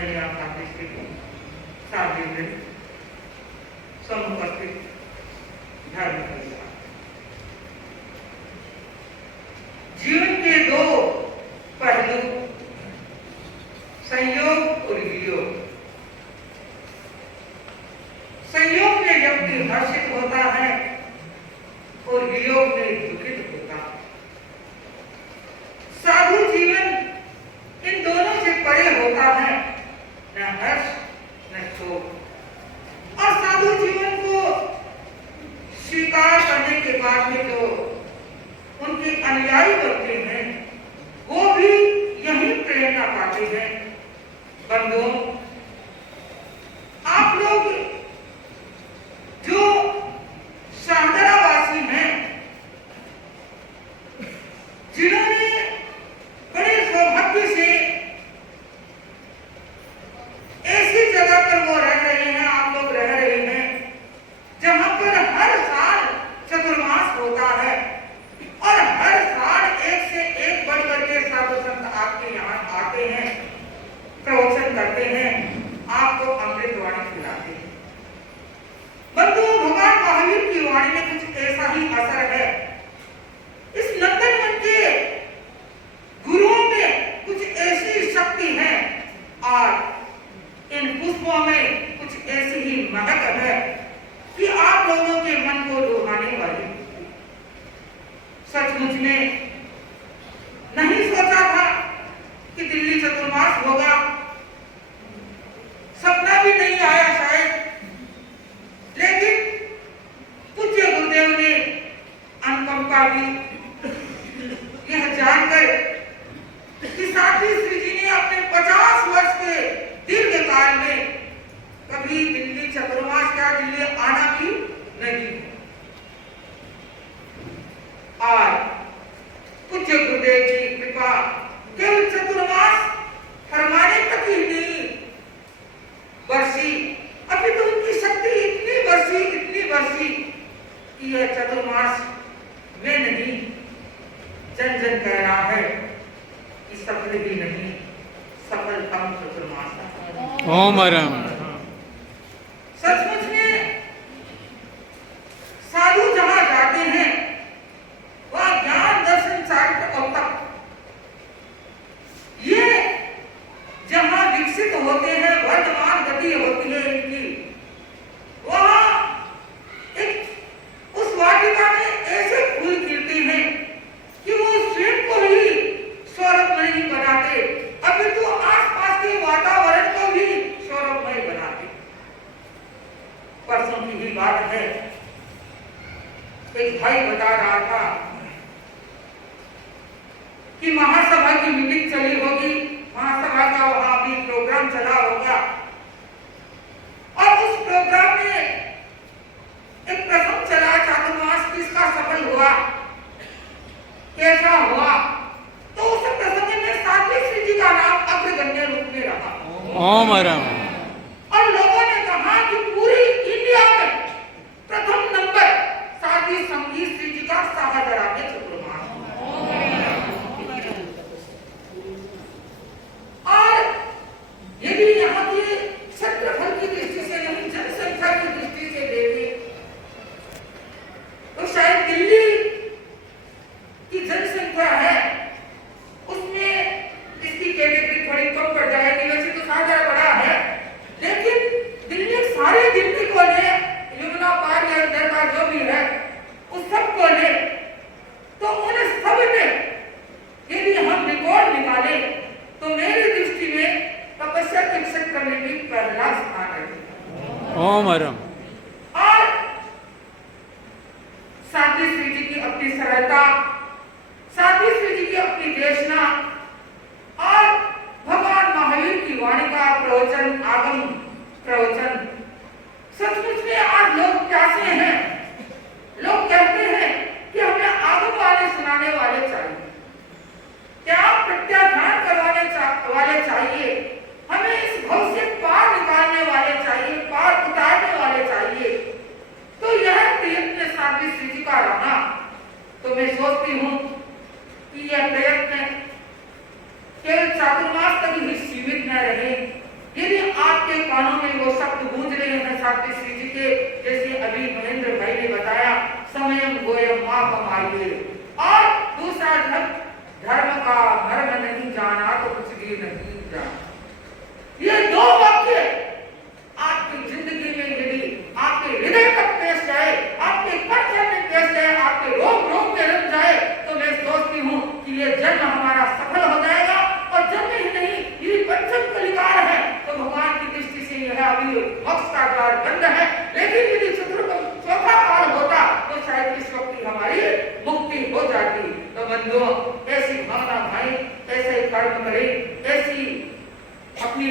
आदरणीय सार्वजनिक समुपस्थित धर्म परिवार, जीवन के दो पहलू संयोग और वियोग। संयोग में व्यक्ति हर्षित होता है और वियोग में दुखित होता है। साधु जीवन इन दोनों से परे होता है, न हर्ष न शोक। और साधु जीवन को स्वीकार करने के बाद में जो उनके अनुयायी बनते हैं वो भी यही प्रेरणा पाते हैं। बंधुओं, आप लोग जो सांतरावासी हैं, जिन्होंने बड़े सौभाग्य से ऐसी जगह पर वो रह रहे हैं, आप लोग रह रहे हैं जहां पर हर साल चतुर्मास होता है और हर साल एक से एक बढ़ करके साधु संत आपके यहाँ आते हैं, प्रवचन करते हैं, आपको अमृतवाणी खिलाते हैं। बंधुओं, भगवान महावीर की वाणी में कुछ ऐसा ही असर है। इस नंदनवन के गुरुओं में कुछ ऐसी शक्ति है और इन पुष्पों में कुछ ऐसी ही महक है कि आप लोगों के मन को लुभाने वाली। सचमुच में नहीं सोचा था कि दिल्ली चतुर्मास होगा, सपना भी नहीं आया शायद, लेकिन पूज्य गुरुदेव ने अनुकंपा भी यह जानकर कि साथी श्री जी ने अपने 50 वर्ष के दीर्घ काल में कभी दिल्ली चतुर्मास का दिल्ली आना भी नहीं। और पूज्य गुरुदेव की कृपा केवल चतुर्मास फरमाने तक ही नहीं बरसी, अभी तो उनकी शक्ति इतनी बरसी कि यह चतुर्मास में नहीं, जन जन कह रहा है कि सफल भी नहीं, सफलतम चतुर्मास। ओम राम। सचमुच में साधु जहां जाते हैं वह ज्ञान दर्शन चारित्र और तप ये जहां विकसित होते हैं, वर्तमान गति होती है इनकी, वहां एक उस वाटिका में ऐसे फूल खिलते हैं कि वो स्वयं को ही सौरभमय नहीं बनाते, अभी तो आसपास के वातावरण को भी सौरभमय बनाते। परसों की ही बात है, एक भाई बता रहा था कि महासभा की मीटिंग चली होगी, महासभा का वहां भी प्रोग्राम चला होगा और उस प्रोग्राम में एक प्रसंग चला चातुर्मास, किसका सफल हुआ, कैसा हुआ, तो उस प्रसंग में सात्विक श्री जी का नाम अग्रगण्य रूप में रहा। ओम राम। और लोगों ने कहा कि पूरी इंडिया में प्रथम नंबर साध्वी संगीत श्री जी का साहदरा में चतुर्मास। और यदि यहाँ के क्षेत्रफल की दृष्टि से नहीं, जनसंख्या की दृष्टि से देखें तो शायद दिल्ली की जनसंख्या है उसमें इसकी कैटेगरी थोड़ी कम पड़ जाएगी, वैसे तो साझा बड़ा है, लेकिन दिल्ली सारे दिल्ली को ले, यमुना पार या इधर का जो भी है उस सब को ले, तो उन सब में यदि हम रिकॉर्ड निकाले तो मेरी दृष्टि में तपस्या के क्षेत्र में भी पहला स्थान है। ओम राम। और साध्वी श्री जी की अपनी सरलता, साध्वी श्री जी की अपनी देशना और भगवान महावीर की वाणी का प्रवचन, आगम प्रवचन, सचमुच में आज लोग प्यासे हैं। लोग कहते हैं कि हमें आगम वाले सुनाने वाले चाहिए, क्या प्रत्याख्यान करवाने वाले चाहिए, हमें इस भव से पार निकालने वाले चाहिए, पार उतारने वाले चाहिए। तो यह प्रयत्न साध्वी श्री जी का रहा। तो मैं सोचती हूँ कि यह प्रयत्न केवल चातुर्मास तक ही सीमित न रहे, कानों में वो शब्द गूंज रहे हैं साथी श्री जी के, जैसे अभी महेंद्र भाई ने बताया, समयम गोयम माँ कमाइए। और दूसरा धर्म का मर्म नहीं जाना तो कुछ भी नहीं जाना। ये दो वाक्य आपकी जिंदगी में यदि आपके हृदय तक पेश जाए, आपके कर्तव्य में पेश जाए, आपके रोग रोग में रख जाए, तो मैं सोचती हूँ कि ये जन्म हमारा सफल हो जाएगा। और जन्म ही नहीं, ये पंचम कलिकार है, तो भगवान की दृष्टि से यह अभी मोक्ष का द्वार बंद है। लेकिन यदि चौथा काल होता तो शायद इस वक्त हमारी मुक्ति हो जाती। तो बंधुओं, ऐसी भावना भाई, ऐसे कर्म करें, ऐसी अपनी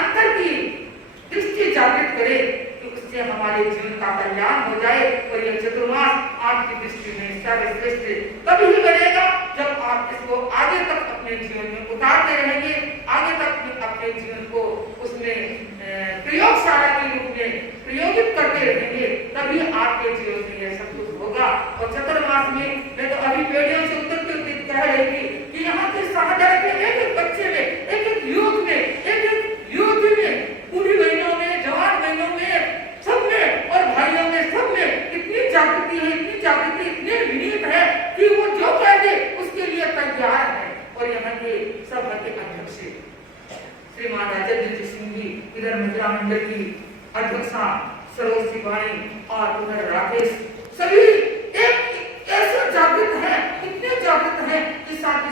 अंतर की दृष्टि जागृत करे कि उससे हमारे जीवन का कल्याण हो जाए। और यह चतुर्मास आपकी दृष्टि में सर्वश्रेष्ठ तभी ही बनेगा जब आप इसको आगे तक अपने जीवन में उतारते रहेंगे, आगे तक अपने जीवन को उसमें प्रयोगशाला के रूप में प्रयोगित करते रहेंगे, तभी आपके जीवन में यह सब कुछ होगा। और चतुर्मास में मैं तो अभी पीढ़ियों से उत्तर कह रही थी कि यहाँ के समाधान के एक एक बच्चे में, एक एक युग में, एक एक युद्ध में, बूढ़ी बहनों में, जवान बहनों में, सब में, और भाइयों में, सब में इतनी जागृति है, इतनी जागृति, इतने विनीत है कि वो जो कह दे उसके लिए तैयार है। और यहाँ के सब के अध्यक्ष श्रीमान राजेंद्र सिंह जी, इधर महिला मंडल की अध्यक्षा सरोज सिपाही और उधर राकेश, सभी एक ऐसे जागृत है, इतने जागृत है कि साथ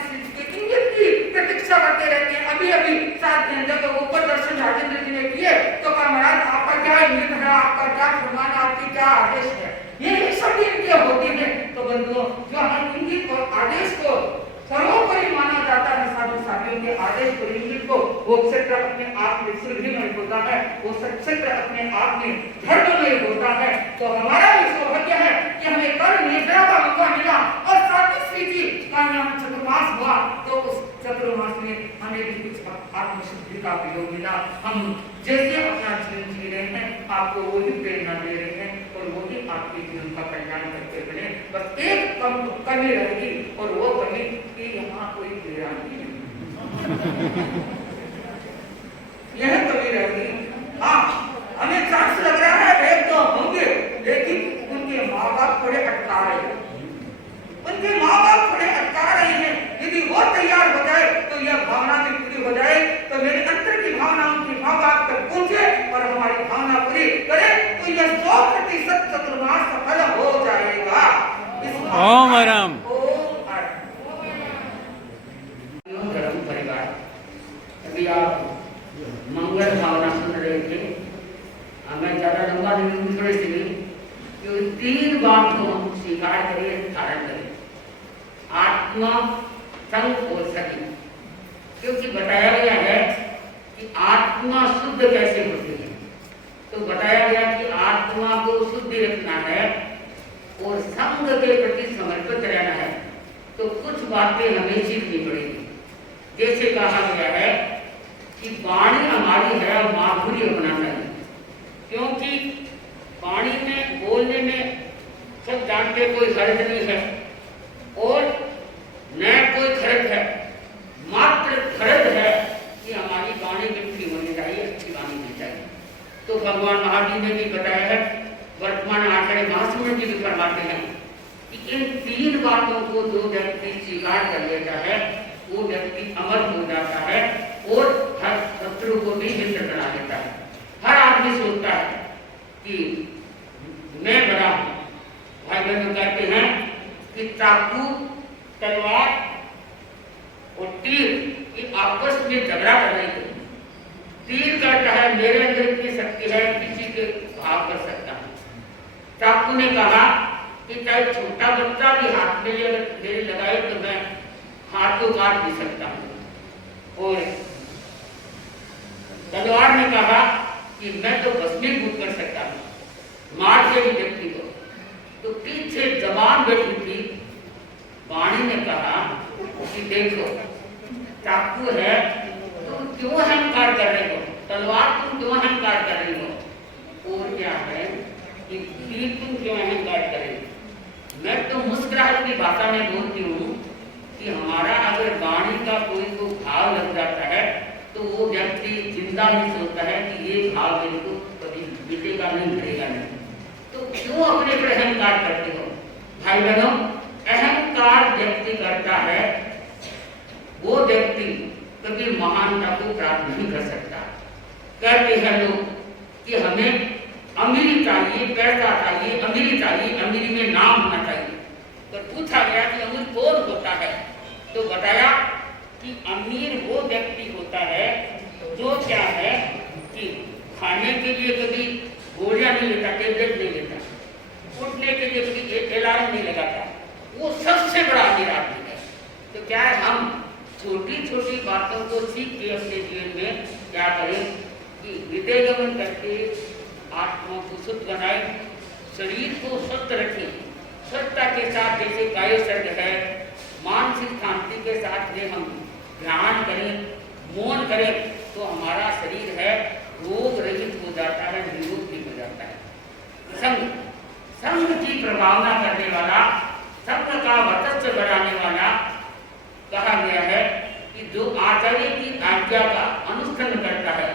इंगित की प्रतीक्षा करते रहते हैं। अभी अभी साथ जब ऊपर दर्शन राजेंद्र जी ने किए तो कहा महाराज आपका क्या इंगित है, आपका क्या फरमान, आपकी क्या आदेश है, ये सब इनके होते हैं। तो बंधुओं, जो हम इंगित और आदेश को सर्वोपरि माना जाता है, साधु साथियों के आदेश और इंगित को, वो क्षेत्र अपने आप में सुलभिमय होता है, वो क्षेत्र अपने आप में धर्ममय होता है। तो हमारा भी सौभाग्य है कि हमें कल निद्रा का मौका मिला और साथी श्री जी का यहाँ चतुर्मास हुआ, तो उस चतुर्मास में हमें भी कुछ आत्मशुद्धि का प्रयोग मिला। हम जैसे अपना जीवन जी रहे हैं, आपको वो ही प्रेरणा दे रहे हैं और वो ही आपके जीवन का कल्याण करते बने। बस एक कमी रहेगी, और वो कमी कि यहाँ कोई तेरा नहीं, यह कमी रहेगी। हाँ, हमें चांस लग रहा है भेद तो होंगे, लेकिन उनके माँ बाप थोड़े अटका रहे हैं, उनके माँ बाप थोड़े अटका रहे हैं। यदि वो तैयार हो जाए तो यह भावना भी पूरी हो जाए, तो मेरे अंतर की भावना उनके माँ बाप तक पहुंचे और हमारी भावना पूरी करे, तो यह 100% चतुर्मास सफल हो जाएगा। ओम आराम। परिवार, अभी आप मंगल भावना सुन रहे थे, मैं ज्यादा लंबा नहीं, थोड़ी सी कि 3 बात को हम स्वीकार करें, धारण करें, आत्मा, संग और सती। क्योंकि बताया गया है कि आत्मा शुद्ध कैसे होती है, तो बताया गया कि आत्मा को शुद्ध रखना है और संग के प्रति समर्पित रहना है। तो कुछ बातें हमें सीखनी पड़ेगी। जैसे कहा गया है कि वाणी हमारी है, माधुर्य होना चाहिए, क्योंकि वाणी में, बोलने में सब जानते कोई हर्ज नहीं है और न कोई खर्च है, मात्र खर्च है कि हमारी वाणी मिठी होनी चाहिए, अच्छी वाणी होनी चाहिए। तो भगवान महावीर ने भी बताया है, वर्तमान आचार्य महासुमन जी भी फरमाते हैं कि इन 3 बातों को जो व्यक्ति स्वीकार कर लेता है, वो व्यक्ति अमर हो जाता है और हर शत्रु को भी मित्र बना देता है। हर आदमी सोचता है कि मैं बड़ा हूं। भाई बहन कहते हैं कि चाकू, तलवार और तीर ये आपस में झगड़ा कर रहे थे। तीर कहता है मेरे अंदर इतनी शक्ति है, किसी के भाव कर सकता हूं। चाकू ने कहा कि चाहे छोटा बच्चा भी हाथ में मेरे लगाए तो मैं हाथ को काट भी सकता हूं। और तलवार ने कहा कि मैं तो भस्मीभूत कर सकता हूं, मार के भी व्यक्ति को। तो पीछे जवान बैठी थी, वाणी ने कहा कि देखो चाकू है, तुम क्यों अहंकार कर रहे हो, तलवार तुम क्यों अहंकार कर रही हो, और क्या है कि तीर तुम क्यों अहंकार कर रही हो। मैं तो मुस्कुराहट की भाषा में बोलती हूँ कि हमारा अगर वाणी का कोई को भाव लग जाता है तो तो वो व्यक्ति चिंता में सोचता है कि ये भाव मेरे को कभी बीतेगा नहीं, मिलेगा नहीं। तो क्यों अपने पर अहंकार करते हो? भाई बहनों, अहंकार व्यक्ति करता है, वो व्यक्ति कभी महानता को प्राप्त नहीं कर सकता। कहते हैं लोग कि हमें अमीरी चाहिए, पैसा चाहिए, अमीरी चाहिए, अमीरी में नाम होना चाहिए। तो पूछा गया कि अमीर कौन होता है, तो बताया कि अमीर वो व्यक्ति होता है जो क्या है कि खाने के लिए कभी गोलियां नहीं लेता, टेबलेट नहीं लेता, उठने के लिए कभी अलार्म नहीं लगाता, वो सबसे बड़ा अमीर आदमी है। तो क्या है, हम छोटी छोटी बातों को सीख के अपने जीवन में क्या करें कि हृदय गमन करके आत्मा को शुद्ध बनाए, शरीर को स्वस्थ रखें, स्वच्छता के साथ जैसे काय सर्ग है, मानसिक शांति के साथ में हम ध्यान करें, मौन करें, तो हमारा शरीर है रोग रहित हो जाता है, निरोग भी हो जाता है। संग संग की प्रभावना करने वाला, संग का वर्चस्व बढ़ाने वाला कहा गया है कि जो आचार्य की आज्ञा का अनुष्ठान करता है,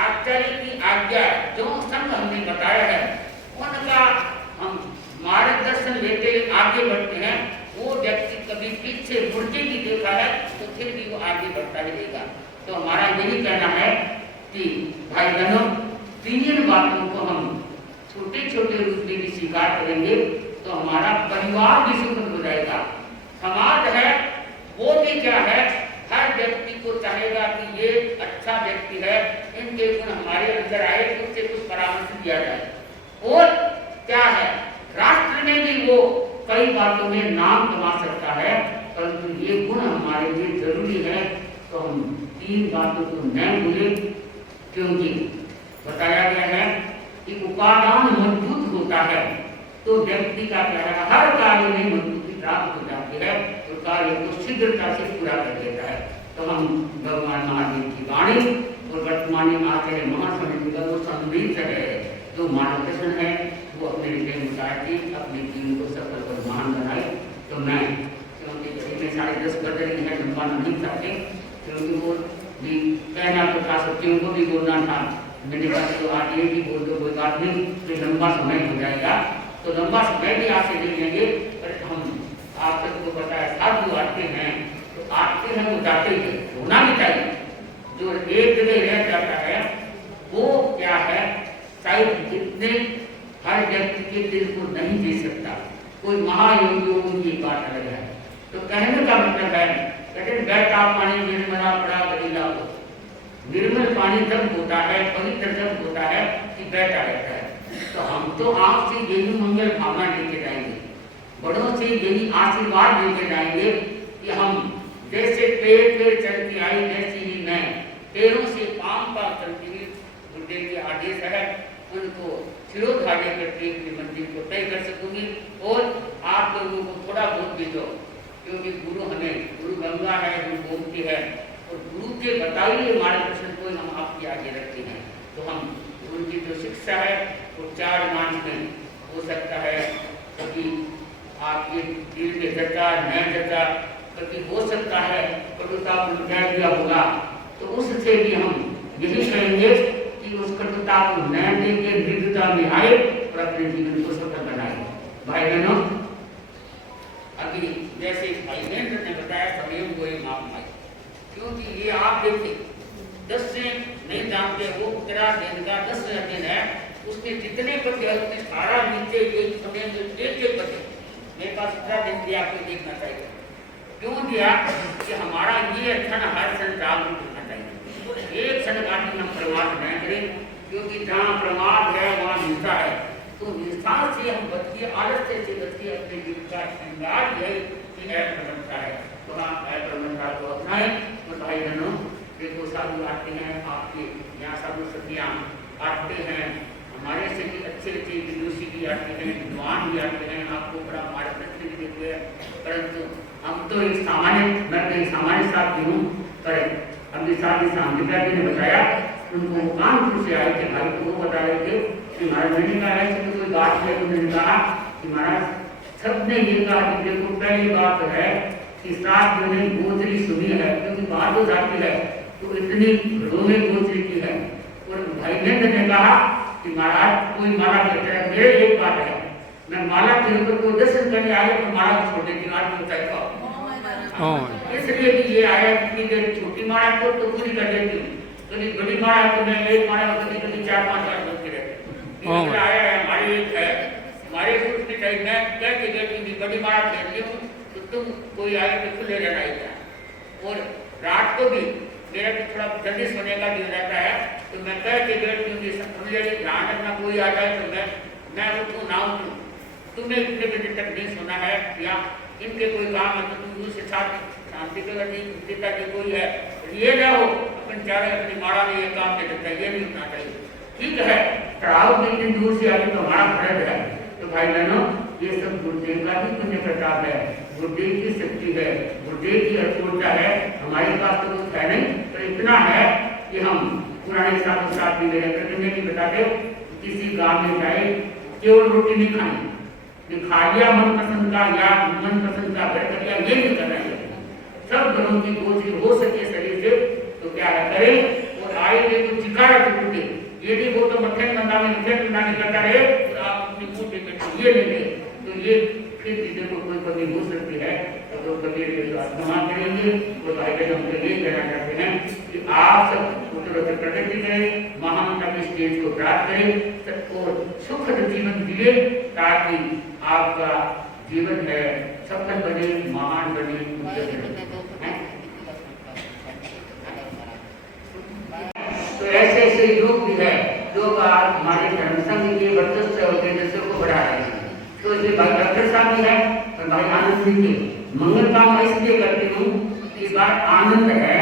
आचार्य की आज्ञा जो संग हमने बताया है उनका हम मार्गदर्शन लेते आगे बढ़ते हैं, वो व्यक्ति कभी पीछे मुड़ के भी देखा है तो फिर भी वो आगे बढ़ता रहेगा। तो हमारा यही कहना है कि भाई बहनों, तीन बातों को हम छोटे छोटे रूप में भी स्वीकार करेंगे तो हमारा परिवार भी सुखद हो जाएगा। समाज है वो भी क्या है, हर व्यक्ति को चाहेगा कि ये अच्छा व्यक्ति है, इनके गुण हमारे अंदर आए, उससे कुछ परामर्श दिया जाए। और क्या है, राष्ट्र में भी वो कई बातों में नाम कमा सकता है, परंतु ये गुण हमारे लिए जरूरी है। तो हम तीन बातों को न भूलें, क्योंकि बताया गया है कि उपादान मजबूत होता है तो व्यक्ति का क्या है, हर कार्य में मजबूती प्राप्त हो जाती है, तो कार्य को शीघ्रता से पूरा कर देता है। तो हम भगवान महावीर की वाणी और वर्तमान में आचार्य महासमिति का वो संदेश है, जो मार्गदर्शन है, वो अपने हृदय में उतार के अपने जीवन को सफल और महान बनाए। तो मैं क्योंकि घड़ी में 10:30 बज रही है, लंबा नहीं चाहते, क्योंकि वो भी कहना तो था, सत्यों को भी बोलना था। मैंने कहा तो आज ये भी बोल दो, कोई बात नहीं, तो लंबा समय हो जाएगा, तो लंबा समय भी आपसे ले लेंगे। पर हम आप सबको पता है, साधु आते हैं तो आते हैं, वो जाते हैं, होना भी चाहिए। जो एक जगह रह जाता है वो क्या है, शायद जितने हर व्यक्ति के दिल को नहीं दे सकता। कोई महायोगियों की बात अलग है। तो कहने का मतलब है, कहते बैठा पानी निर्मला पड़ा गरीला हो। निर्मल पानी जब होता है, पवित्र जब होता है कि बैठा रहता है। तो हम तो आपसे यही मंगल भावना लेके जाएंगे, बड़ों से यही आशीर्वाद लेके जाएंगे कि हम जैसे पेड़ पे चल के आई, वैसे ही मैं पैरों से पांव पांव चलती हुई गुरुदेव के आदेश है, उनको शिरोधार्य करके अपनी मंजिल को तय कर सकूंगी। और आप लोगों को थोड़ा बहुत भी दो, क्योंकि गुरु हमें, गुरु गंगा है, गुरु गोमती है, और गुरु के बताए हुए मार्गदर्शन को हम आपके आगे रखते हैं। तो हम गुरु की जो शिक्षा है वो 4 मार्च में हो सकता है, कभी आपके दिल में जचा न जचा, कभी हो सकता है कटुता को कह दिया होगा, तो उससे भी हम यही कहेंगे कि उस कटुता को न देके मृदुता में आए और अपने जीवन को सफल बनाए। भाई बहनों, अभी जैसे भाई महेंद्र ने बताया, समय कोई माप पाए, क्योंकि ये आप देखिए 10 से नहीं जानते, वो 13 दिन का 10वां दिन है, उसने जितने पते है उसने सारा नीचे एक समय में एक पते मेरे पास 17 दिन दिया, आपको देखना चाहिए। क्यों दिया कि हमारा ये क्षण हर क्षण चालू होना चाहिए, एक क्षण का भी हम प्रमाद न करें, क्योंकि जहाँ प्रमाद है वहाँ हिंसा है। तो हिंसा से हम बचिए, आलस्य से बचिए, अपने जीवन का श्रृंगार है कि प्रबंधता है, तो हाँ प्रबंधता को अपनाएं। तो भाई बहनों, देखो साधु आते हैं, आपके यहाँ साधु सतियाँ आते हैं, हमारे से भी अच्छे अच्छे विदुषी भी आते हैं, विद्वान भी आते हैं, आपको बड़ा मार्गदर्शन भी देते हैं। परंतु हम तो एक सामान्य, मैं तो एक सामान्य साथी हूँ, पर अपने साथी सामने जी ने बताया, उनको कानपुर से आए थे भाई, तो वो बता रहे थे कि महाराज मैंने कहा है कि कोई बात है, उन्होंने कहा कि महाराज सबने ये कहा कि देखो पहली बात है कि साथ में गोचरी सुनी है, क्योंकि बात हो जाती है तो इतनी रोमे गोचरी की है। और भाई ने कहा कि महाराज कोई माला कहता है, मेरे एक बात है, मैं माला के ऊपर कोई दर्शन करने आया तो माला को छोड़ देती हूँ, आज होता है इसलिए कि ये आया कितनी देर छोटी माला को तो पूरी कर देती हूँ, कभी बड़ी माला तो मैं एक माला कभी कभी 4-5 साल बनती रहती आया है। हमारी एक है, हमारे कुछ भी टाइम में कह के देती बड़ी माला खेलती हूँ तो तुम कोई आए तो खुले रहना ही। और रात को भी मेरा भी थोड़ा जल्दी सोने का दिन रहता है तो मैं कह के बैठती हूँ कि मुझे ध्यान रखना, कोई आ जाए तो मैं उठूँ ना उठूँ, तुम्हें इतने बजे तक नहीं सोना है, या इनके कोई काम है तो तुम दूसरे साथ शांति के पिता की कोई है ये ना हो अपन चाहे अपनी माड़ा में ये काम दे देता है, ये नहीं उठना चाहिए। ठीक है, चढ़ाव के दिन दूर से आगे तो हमारा फर्ज है। तो भाई बहनों, ये सब गुरुदेव का भी पुण्य प्रताप है, गुरुदेव की शक्ति है, गुरुदेव की अपूर्णता है। हमारे पास तो कुछ है नहीं, तो इतना है कि हम पुराने साधु साथ भी मेरे करके नहीं बताते, किसी गांव में जाए केवल रोटी नहीं खानी, खा लिया मन पसंद का या मन पसंद का घर कर लिया, ये नहीं करना चाहिए। सब घरों की कोशिश हो सके शरीर से तो क्या करें, और आए तो चिकारा टूटे, यदि वो तो मक्खन बंदा में नहीं करता रहे तो आप अपनी बूटे में ये नहीं, तो ये फिर चीजें को कोई कभी हो सकती है। तो कभी क्षमा करेंगे तो भाई बहन हम ये कहना चाहते हैं कि आप सब उत्तर प्रगति करें, महानता की स्टेज को प्राप्त करें और सुखद जीवन जिए, ताकि आपका जीवन है सफल बने, महान बने, तो ऐसे ऐसे योग भी है जो आज हमारे धर्म संघ के वर्चस्व और तेजस्व को बढ़ा रहे हैं। तो ये भाई डॉक्टर साहब भी है और भाई आनंद सिंह जी, मंगल काम मैं इसलिए करती हूँ कि बात आनंद है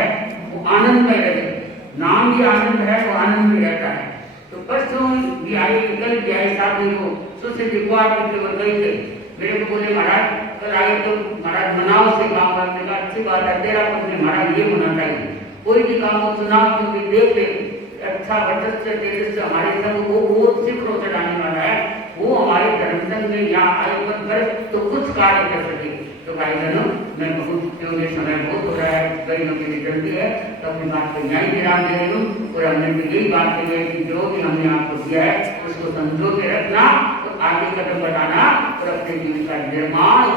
वो आनंद में रहे, नाम भी आनंद है वो आनंद में रहता है। तो परसों भी आए, कल भी आए साहब जी को सुश्री दिग्वार करके वो गए थे, मेरे को बोले महाराज कल आए तो महाराज मनाओ से काम करने का, अच्छी बात है, तेरा पत्नी महाराज ये होना चाहिए, कोई भी काम हो चुनाव क्योंकि देख ले अच्छा वर्चस्व तेजस्व हमारे संग वो शिखरों से जाने वाला है, वो हमारे धर्म संघ में यहाँ आयोजन कर तो कुछ कार्य कर सके। तो भाई बहनों, मैं बहुत क्योंकि समय बहुत हो रहा है, गरीबों के लिए जल्दी है, तो अपनी बात को न्याय विराम दे रही हूँ। और हमने तो यही बात कही है कि जो भी हमने आपको दिया है उसको संजो के रखना और आगे कदम बढ़ाना और अपने जीवन का निर्माण